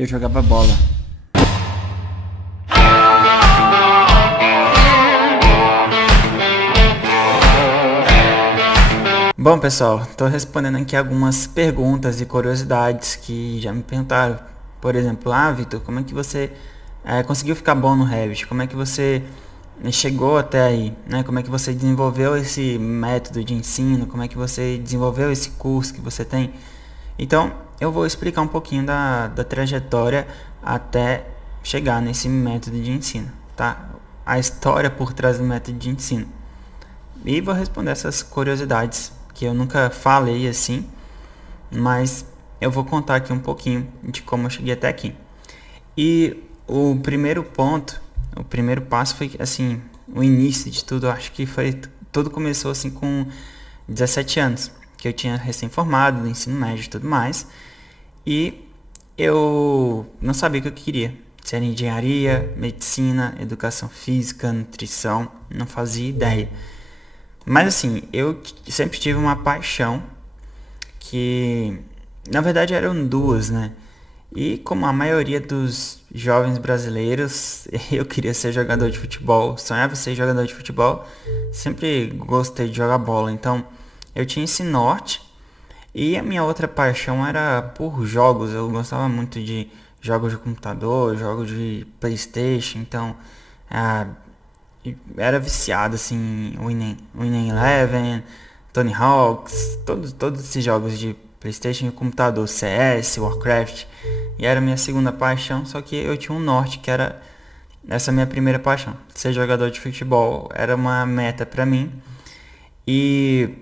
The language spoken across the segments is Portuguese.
Eu jogava bola. Bom, pessoal, estou respondendo aqui algumas perguntas e curiosidades que já me perguntaram. Por exemplo, Vitor, como é que você conseguiu ficar bom no Revit? Como é que você chegou até aí, né? Como é que você desenvolveu esse método de ensino? Como é que você desenvolveu esse curso que você tem? Então, eu vou explicar um pouquinho da trajetória até chegar nesse método de ensino, tá? A história por trás do método de ensino. E vou responder essas curiosidades que eu nunca falei assim, mas eu vou contar aqui um pouquinho de como eu cheguei até aqui. E o primeiro ponto, o primeiro passo foi assim, o início de tudo, eu acho que tudo começou assim com 17 anos, que eu tinha recém-formado do ensino médio e tudo mais, e eu não sabia o que eu queria. Se era engenharia, medicina, educação física, nutrição, não fazia ideia. Mas assim, eu sempre tive uma paixão que, na verdade, eram duas, né? E como a maioria dos jovens brasileiros, eu queria ser jogador de futebol, sonhava ser jogador de futebol, sempre gostei de jogar bola, então eu tinha esse norte. E a minha outra paixão era por jogos, eu gostava muito de jogos de computador, jogos de PlayStation, então era viciado assim, Winning Eleven, Tony Hawks, todos esses jogos de PlayStation e computador, CS, Warcraft, e era minha segunda paixão, só que eu tinha um norte que era essa minha primeira paixão, ser jogador de futebol, era uma meta pra mim. E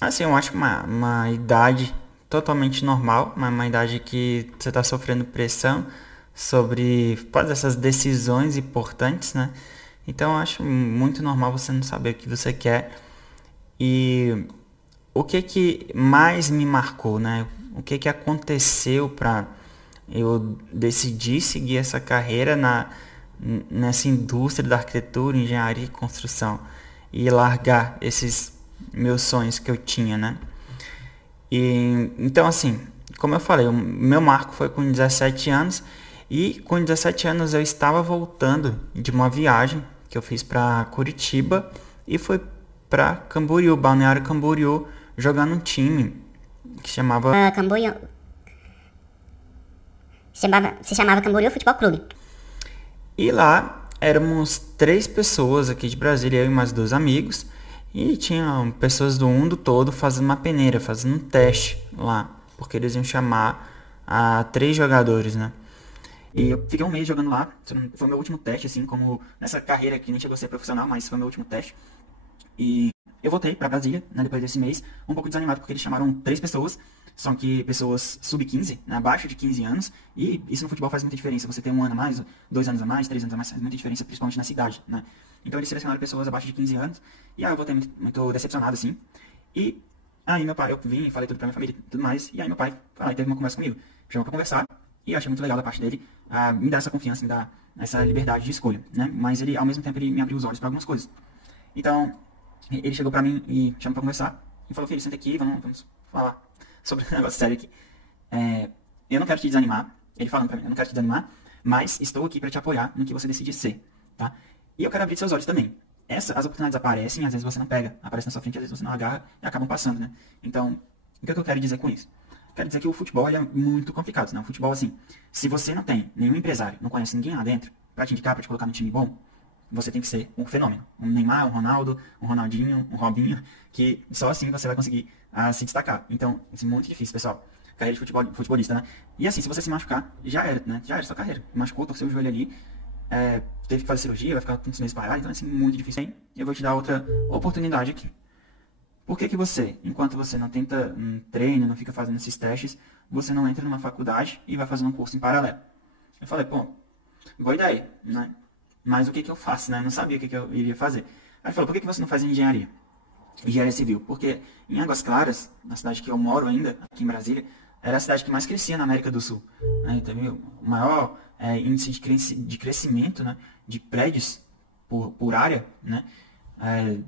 assim, eu acho uma idade totalmente normal, uma idade que você está sofrendo pressão sobre fazer essas decisões importantes, né? Então eu acho muito normal você não saber o que você quer. E o que mais me marcou, né? O que aconteceu para eu decidir seguir essa carreira nessa indústria da arquitetura, engenharia e construção e largar esses meus sonhos que eu tinha, né? E então assim, como eu falei, o meu marco foi com 17 anos e com 17 anos eu estava voltando de uma viagem que eu fiz para Curitiba e foi para Camboriú, Balneário Camboriú, jogar num time que chamava Camboriú. Se chamava Camboriú Futebol Clube. E lá éramos 3 pessoas aqui de Brasília, eu e mais 2 amigos. E tinham pessoas do mundo todo fazendo uma peneira, fazendo um teste lá. Porque eles iam chamar 3 jogadores, né? E eu fiquei um mês jogando lá. Foi o meu último teste, assim, como nessa carreira que nem chegou a ser profissional, mas foi o meu último teste. E eu voltei pra Brasília, né, depois desse mês, um pouco desanimado porque eles chamaram 3 pessoas. São que pessoas sub-15, né, abaixo de 15 anos. E isso no futebol faz muita diferença. Você tem 1 ano a mais, 2 anos a mais, 3 anos a mais, faz muita diferença, principalmente na cidade, né? Então eles selecionaram pessoas abaixo de 15 anos. E aí eu voltei muito decepcionado, assim. E aí meu pai, eu vim, falei tudo pra minha família e tudo mais. E aí meu pai foi lá e teve uma conversa comigo. Chamou pra conversar. E eu achei muito legal da parte dele me dar essa confiança, me dar essa liberdade de escolha, né? Mas ele, ao mesmo tempo, ele me abriu os olhos pra algumas coisas. Então, ele chegou pra mim e chamou pra conversar. E falou, filho, senta aqui, vamos falar sobre um negócio sério aqui. Eu não quero te desanimar. Ele falando pra mim, eu não quero te desanimar, mas estou aqui pra te apoiar no que você decidir ser, tá? E eu quero abrir seus olhos também. As oportunidades aparecem, às vezes você não pega, aparece na sua frente, às vezes você não agarra e acabam passando, né? Então, o que eu quero dizer com isso? Quero dizer que o futebol ele é muito complicado, né? O futebol, assim, se você não tem nenhum empresário, não conhece ninguém lá dentro, pra te indicar, pra te colocar no time bom, você tem que ser um fenômeno. Um Neymar, um Ronaldo, um Ronaldinho, um Robinho, que só assim você vai conseguir se destacar. Então, isso é muito difícil, pessoal. Carreira de futebolista, né? E assim, se você se machucar, já era, né? Já era sua carreira. Machucou, torceu o joelho ali, teve que fazer cirurgia, vai ficar uns meses parado, então é assim, muito difícil. Hein? Eu vou te dar outra oportunidade aqui. Por que você, enquanto você não tenta um treino, não fica fazendo esses testes, você não entra numa faculdade e vai fazendo um curso em paralelo? Eu falei, pô, boa ideia, né? Mas o que eu faço, né? Eu não sabia o que eu iria fazer. Aí ele falou, por que você não faz engenharia? Engenharia civil. Porque em Águas Claras, na cidade que eu moro ainda, aqui em Brasília, era a cidade que mais crescia na América do Sul. Né? Teve o maior índice de crescimento, né? De prédios por área, né?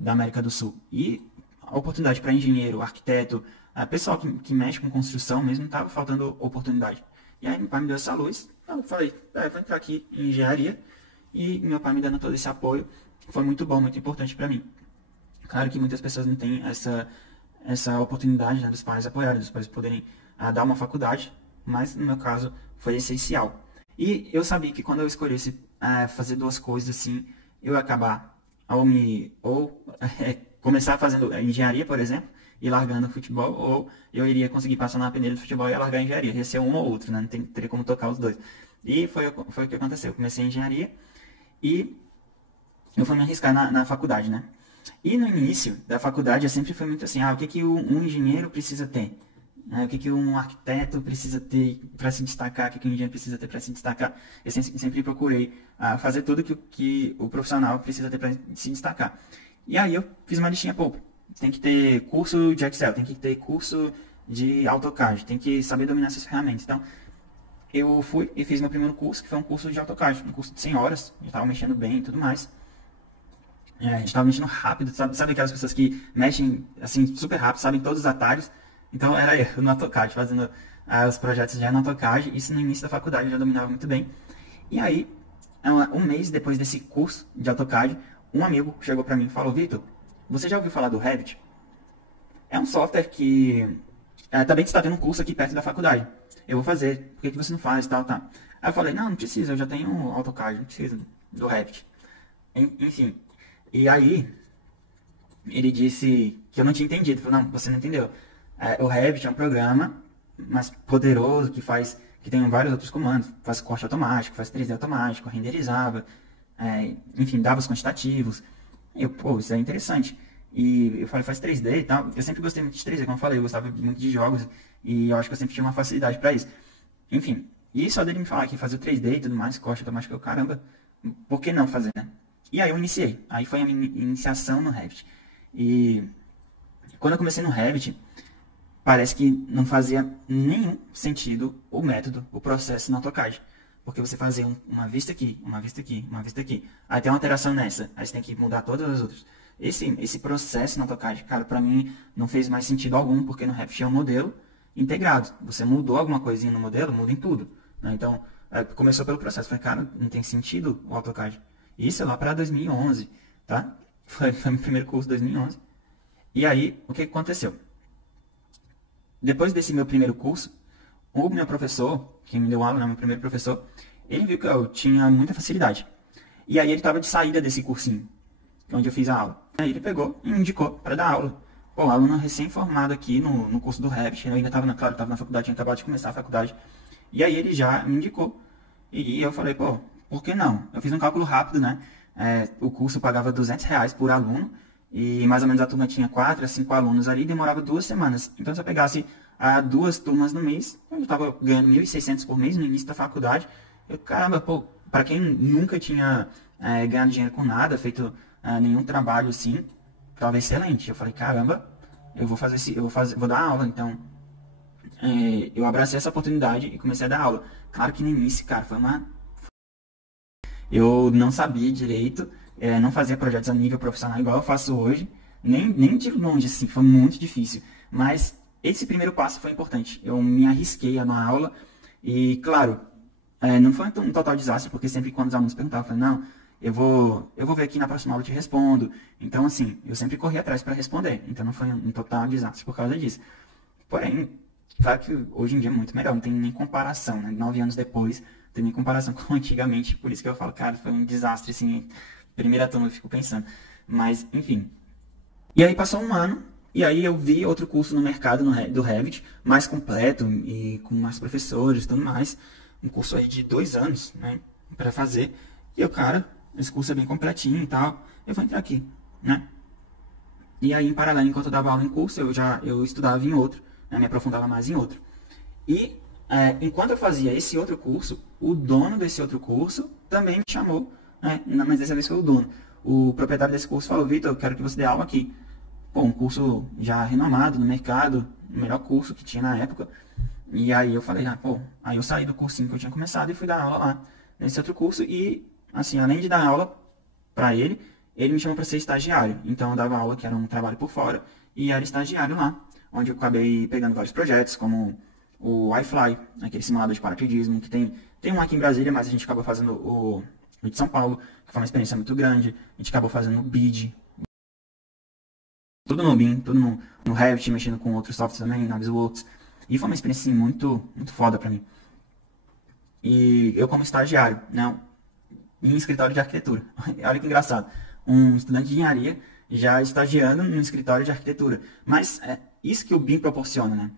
Da América do Sul. E a oportunidade para engenheiro, arquiteto, pessoal que mexe com construção mesmo, estava faltando oportunidade. E aí meu pai me deu essa luz, eu falei, vou entrar aqui em engenharia, e meu pai me dando todo esse apoio, foi muito bom, muito importante para mim. Claro que muitas pessoas não têm essa oportunidade, né, dos pais apoiarem, dos pais poderem dar uma faculdade, mas no meu caso foi essencial. E eu sabia que quando eu escolhesse fazer duas coisas assim, eu ia acabar começar fazendo engenharia, por exemplo, e largando o futebol, ou eu iria conseguir passar na peneira do futebol e largar a engenharia. Ia ser um ou outro, né? Não teria como tocar os dois. E foi o que aconteceu. Eu comecei a engenharia e eu fui me arriscar na faculdade, né? E no início da faculdade eu sempre fui muito assim, o que um engenheiro precisa ter? O que um arquiteto precisa ter para se destacar? O que um engenheiro precisa ter para se destacar? Eu sempre procurei fazer tudo que o profissional precisa ter para se destacar. E aí eu fiz uma listinha, tem que ter curso de Excel, tem que ter curso de AutoCAD, tem que saber dominar essas ferramentas. Então, eu fui e fiz meu primeiro curso, que foi um curso de AutoCAD, um curso de 100 horas, eu estava mexendo bem e tudo mais. A gente estava mexendo rápido, sabe aquelas pessoas que mexem assim super rápido, sabem todos os atalhos? Então era eu no AutoCAD, fazendo os projetos já no AutoCAD, isso no início da faculdade eu já dominava muito bem. E aí, um mês depois desse curso de AutoCAD, um amigo chegou para mim e falou, Vitor, você já ouviu falar do Revit? É um software que também está tendo um curso aqui perto da faculdade. Eu vou fazer, por que você não faz, tal. Aí eu falei, não precisa, eu já tenho AutoCAD, não preciso do Revit. Enfim, e aí ele disse que eu não tinha entendido. Falei, não, você não entendeu. O Revit é um programa mais poderoso que tem vários outros comandos. Faz corte automático, faz 3D automático, renderizava, enfim, dava os quantitativos. E eu, isso é interessante. E eu falei, faz 3D e tal. Eu sempre gostei muito de 3D, como eu falei, eu gostava muito de jogos. E eu acho que eu sempre tinha uma facilidade para isso. Enfim, e só dele me falar que fazia o 3D e tudo mais, corte automático, caramba, por que não fazer, né? E aí eu iniciei. Aí foi a minha iniciação no Revit. E quando eu comecei no Revit, parece que não fazia nenhum sentido o método, o processo no AutoCAD. Porque você fazia uma vista aqui, uma vista aqui, uma vista aqui. Aí tem uma alteração nessa, aí você tem que mudar todas as outras. Esse processo no AutoCAD, cara, pra mim não fez mais sentido algum, porque no Revit é um modelo integrado. Você mudou alguma coisinha no modelo, muda em tudo, né? Então, começou pelo processo. Falei, cara, não tem sentido o AutoCAD. Isso lá para 2011, tá? Foi meu primeiro curso, 2011. E aí, o que aconteceu? Depois desse meu primeiro curso, o meu professor, que me deu aula, né, meu primeiro professor, ele viu que eu tinha muita facilidade. E aí ele estava de saída desse cursinho, onde eu fiz a aula. Aí ele pegou e me indicou para dar aula. Pô, aluno recém-formado aqui no curso do Revit, eu ainda estava na faculdade, tinha acabado de começar a faculdade. E aí ele já me indicou. E eu falei, por que não? Eu fiz um cálculo rápido, né? O curso pagava R$ 200 por aluno, e mais ou menos a turma tinha 4 a 5 alunos ali, e demorava 2 semanas. Então, se eu pegasse 2 turmas no mês, eu estava ganhando 1.600 por mês no início da faculdade. Caramba, para quem nunca tinha ganhado dinheiro com nada, feito nenhum trabalho assim, estava excelente. Eu falei, caramba, vou dar aula. Então, eu abracei essa oportunidade e comecei a dar aula. Claro que no início, cara, eu não sabia direito, não fazia projetos a nível profissional igual eu faço hoje, nem de longe, assim, foi muito difícil. Mas esse primeiro passo foi importante. Eu me arrisquei a dar aula e, claro, não foi um total desastre, porque sempre quando os alunos perguntavam, eu falei, não, eu vou ver aqui na próxima aula e te respondo. Então, assim, eu sempre corri atrás para responder. Então, não foi um total desastre por causa disso. Porém, claro que hoje em dia é muito melhor, não tem nem comparação, né? 9 anos depois, não tem nem comparação com antigamente, por isso que eu falo, cara, foi um desastre, assim, primeira turma eu fico pensando. Mas, enfim. E aí passou um ano, e aí eu vi outro curso no mercado do Revit, mais completo e com mais professores e tudo mais. Um curso aí de 2 anos, né, para fazer. E eu, cara, esse curso é bem completinho e tal, eu vou entrar aqui, né? E aí, em paralelo, enquanto eu dava aula em curso, eu estudava em outro, né, me aprofundava mais em outro. E enquanto eu fazia esse outro curso, o dono desse outro curso também me chamou, né, mas dessa vez foi o dono. O proprietário desse curso falou, Vitor, eu quero que você dê aula aqui. Um curso já renomado no mercado, o melhor curso que tinha na época. E aí eu falei, aí eu saí do cursinho que eu tinha começado e fui dar aula lá, nesse outro curso. E, assim, além de dar aula para ele me chamou para ser estagiário. Então eu dava aula, que era um trabalho por fora, e era estagiário lá, onde eu acabei pegando vários projetos, como o iFly, aquele simulador de paraquedismo, que tem um aqui em Brasília, mas a gente acabou fazendo o de São Paulo, que foi uma experiência muito grande. A gente acabou fazendo o BID, tudo no BIM, tudo no Revit, mexendo com outros softwares também, Navisworks. E foi uma experiência assim, muito foda pra mim. E eu como estagiário, né, em escritório de arquitetura. Olha que engraçado. Um estudante de engenharia já estagiando no escritório de arquitetura. Mas é isso que o BIM proporciona, né?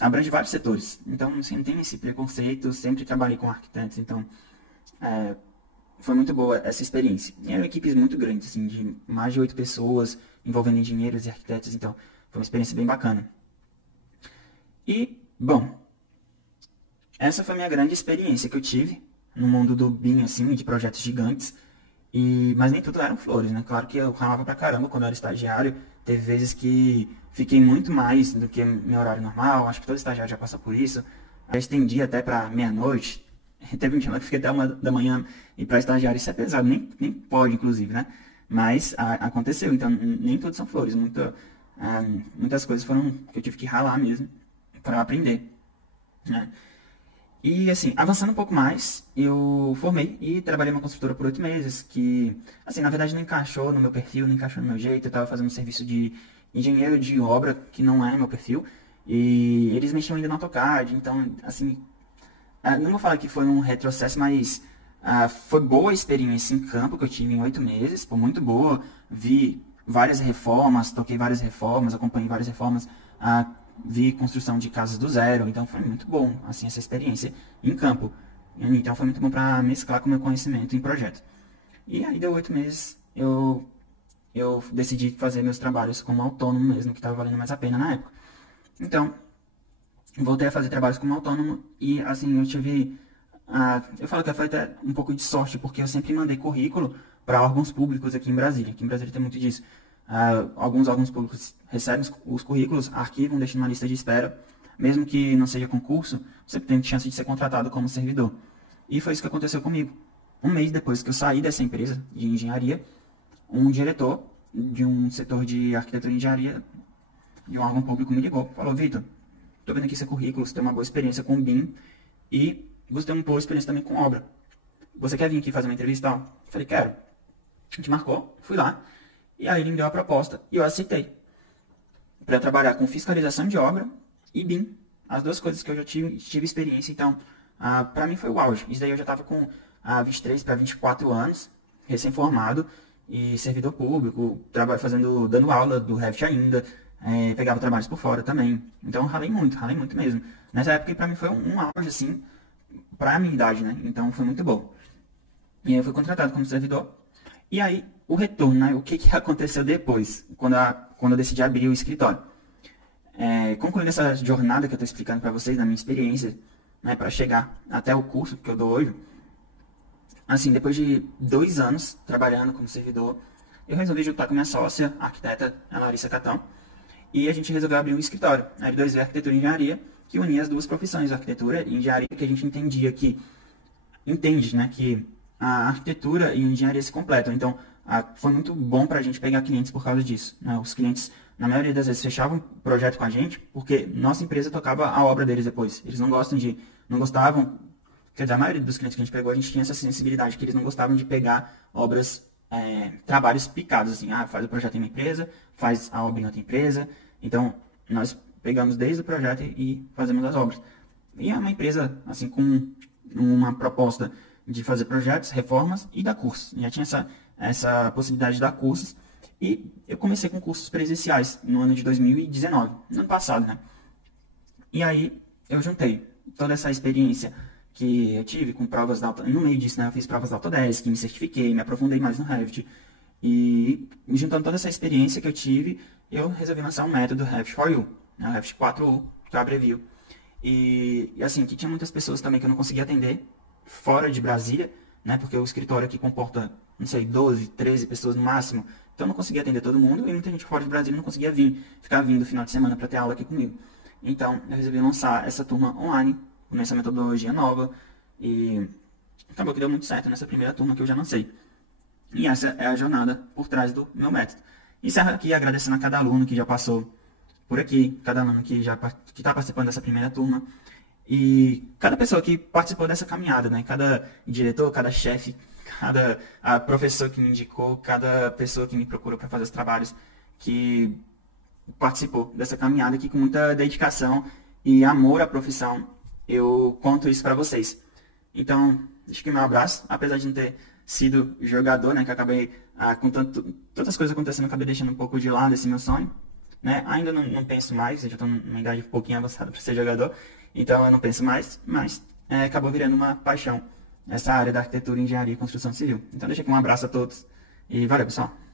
Abrange vários setores. Então, assim, não tem esse preconceito. Sempre trabalhei com arquitetos, então foi muito boa essa experiência. E eram equipes muito grandes, assim, de mais de 8 pessoas, envolvendo engenheiros e arquitetos. Então, foi uma experiência bem bacana. E, bom, essa foi a minha grande experiência que eu tive no mundo do BIM, assim, de projetos gigantes. Mas nem tudo eram flores, né? Claro que eu ralava pra caramba quando eu era estagiário. Teve vezes que fiquei muito mais do que meu horário normal. Acho que todo estagiário já passou por isso. Eu estendi até pra meia-noite. Teve um dia lá que fiquei até 1 da manhã. E pra estagiário isso é pesado. Nem pode, inclusive, né? Mas aconteceu. Então, nem tudo são flores. Muitas coisas foram que eu tive que ralar mesmo para aprender, né? E, assim, avançando um pouco mais, eu formei e trabalhei numa construtora por 8 meses, que, assim, na verdade não encaixou no meu perfil, não encaixou no meu jeito. Eu estava fazendo um serviço de engenheiro de obra, que não é meu perfil, e eles mexiam ainda no AutoCAD. Então, assim, não vou falar que foi um retrocesso, mas foi boa a experiência em campo que eu tive em 8 meses, foi muito boa. Vi várias reformas, toquei várias reformas, acompanhei várias reformas, vi construção de casas do zero. Então foi muito bom, assim, essa experiência em campo. Então foi muito bom para mesclar com o meu conhecimento em projeto. E aí deu 8 meses, eu decidi fazer meus trabalhos como autônomo mesmo, que estava valendo mais a pena na época. Então, voltei a fazer trabalhos como autônomo e, assim, eu tive... eu falo que foi até um pouco de sorte, porque eu sempre mandei currículo para órgãos públicos aqui em Brasília. Aqui em Brasília tem muito disso. Alguns órgãos públicos recebem os currículos, arquivam, deixam numa lista de espera. Mesmo que não seja concurso, você tem chance de ser contratado como servidor. E foi isso que aconteceu comigo. Um mês depois que eu saí dessa empresa de engenharia, um diretor de um setor de arquitetura e engenharia de um órgão público me ligou. Falou: Vitor, tô vendo aqui seu currículo, você tem uma boa experiência com BIM e você tem uma boa experiência também com obra. Você quer vir aqui fazer uma entrevista? Eu falei: quero. A gente marcou, fui lá. E aí ele me deu a proposta e eu aceitei. Para trabalhar com fiscalização de obra e BIM. As duas coisas que eu já tive experiência. Então, para mim foi o auge. Isso daí eu já estava com 23 para 24 anos, recém-formado e servidor público, dando aula do Revit ainda. Pegava trabalhos por fora também. Então ralei muito mesmo. Nessa época para mim foi um auge, assim, para a minha idade, né? Então foi muito bom. E aí eu fui contratado como servidor. E aí, o retorno, né? O que aconteceu depois, quando eu decidi abrir o escritório. Concluindo essa jornada que eu estou explicando para vocês, da minha experiência, né, para chegar até o curso que eu dou hoje, assim, depois de 2 anos trabalhando como servidor, eu resolvi juntar com minha sócia, a arquiteta, a Larissa Catão, e a gente resolveu abrir um escritório, a L2V Arquitetura e Engenharia, que unia as duas profissões, arquitetura e engenharia, que a gente entende, né, que a arquitetura e a engenharia se completam. Então, foi muito bom para a gente pegar clientes por causa disso, né? Os clientes, na maioria das vezes, fechavam projeto com a gente porque nossa empresa tocava a obra deles depois. Eles não gostavam, quer dizer, a maioria dos clientes que a gente pegou, a gente tinha essa sensibilidade, que eles não gostavam de pegar obras, trabalhos picados, assim, faz o projeto em uma empresa, faz a obra em outra empresa. Então, nós pegamos desde o projeto e fazemos as obras. E é uma empresa, assim, com uma proposta de fazer projetos, reformas e dar cursos. Já tinha essa possibilidade de dar cursos. E eu comecei com cursos presenciais no ano de 2019, no ano passado, né? E aí eu juntei toda essa experiência que eu tive com provas da no meio disso, né? Eu fiz provas da Autodesk, me certifiquei, me aprofundei mais no Revit. E juntando toda essa experiência que eu tive, eu resolvi lançar um método Revit4U, né? O Revit 4U, que eu abrevio. E assim, que tinha muitas pessoas também que eu não conseguia atender fora de Brasília, né? Porque o escritório aqui comporta, não sei, 12, 13 pessoas no máximo. Então eu não conseguia atender todo mundo e muita gente fora de Brasília não conseguia ficar vindo no final de semana para ter aula aqui comigo. Então eu resolvi lançar essa turma online, com essa metodologia nova, e acabou que deu muito certo nessa primeira turma que eu já lancei. E essa é a jornada por trás do meu método. Encerro aqui agradecendo a cada aluno que já passou por aqui, cada aluno que que está participando dessa primeira turma. E cada pessoa que participou dessa caminhada, né? Cada diretor, cada chefe, cada professor que me indicou, cada pessoa que me procurou para fazer os trabalhos, que participou dessa caminhada aqui com muita dedicação e amor à profissão, eu conto isso para vocês. Então, deixa aqui meu abraço, apesar de não ter sido jogador, né? Que eu acabei, com tantas coisas acontecendo, eu acabei deixando um pouco de lado esse meu sonho. Né? Ainda não penso mais, eu já estou numa idade um pouquinho avançada para ser jogador, então eu não penso mais, mas acabou virando uma paixão essa área da arquitetura, engenharia e construção civil. Então deixa aqui um abraço a todos e valeu, pessoal!